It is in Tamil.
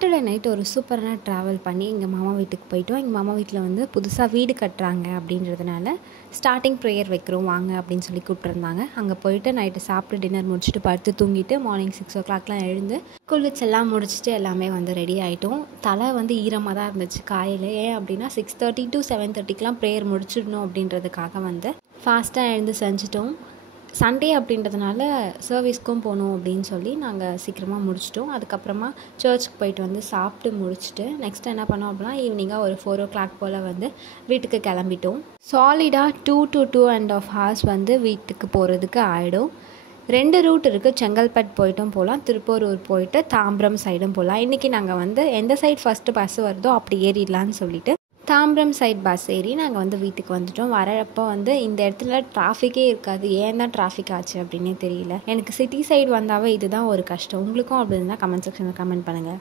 சாட்டர்டே நைட் ஒரு சூப்பரான ட்ராவல் பண்ணி எங்கள் மாமா வீட்டுக்கு போயிட்டோம். எங்கள் மாமா வீட்டில் வந்து புதுசாக வீடு கட்டுறாங்க அப்படின்றதுனால ஸ்டார்டிங் ப்ரேயர் வைக்கிறோம் வாங்க அப்படின்னு சொல்லி கூப்பிட்ருந்தாங்க. அங்கே போயிட்டு நைட்டு சாப்பிட்டு டின்னர் முடிச்சுட்டு படுத்து தூங்கிட்டு மார்னிங் 6 o'clockலாம் எழுந்து குளிச்செல்லாம் முடிச்சுட்டு எல்லாமே வந்து ரெடி ஆகிட்டோம். தலை வந்து ஈரமாக தான் இருந்துச்சு காலையில். ஏன் அப்படின்னா 6:30 to 7:30க்கெலாம் ப்ரேயர் முடிச்சிடணும் அப்படின்றதுக்காக வந்து ஃபாஸ்ட்டாக எழுந்து செஞ்சுட்டோம். சண்டே அப்படின்றதுனால சர்வீஸ்க்கும் போகணும் அப்படின்னு சொல்லி நாங்கள் சீக்கிரமாக முடிச்சிட்டோம். அதுக்கப்புறமா சர்ச்சுக்கு போயிட்டு வந்து சாப்பிட்டு முடிச்சுட்டு நெக்ஸ்ட் என்ன பண்ணோம் அப்படின்னா ஈவினிங்காக ஒரு 4 o'clock போல் வந்து வீட்டுக்கு கிளம்பிட்டோம். சாலிடாக 2 to 2.5 hours வந்து வீட்டுக்கு போகிறதுக்கு ஆகிடும். 2 ரூட் இருக்குது. செங்கல்பட்டு போய்ட்டும் போகலாம், திருப்பூரூர் போயிட்டு தாம்பரம் சைடும் போகலாம். இன்றைக்கி நாங்கள் வந்து எந்த சைடு ஃபஸ்ட்டு பஸ் வருதோ அப்படி ஏறிடலான்னு சொல்லிட்டு தாம்பரம் சைட் பஸ் ஏறி நாங்கள் வந்து வீட்டுக்கு வந்துட்டோம். வரப்போ வந்து இந்த இடத்துல டிராஃபிக்கே இருக்காது. ஏன் தான் டிராஃபிக் ஆச்சு அப்படின்னே தெரியல. எனக்கு சிட்டி சைடு வந்தாவே இதுதான் ஒரு கஷ்டம். உங்களுக்கும் அப்படி இருந்தால் கமெண்ட் செக்ஷனில் கமெண்ட் பண்ணுங்கள்.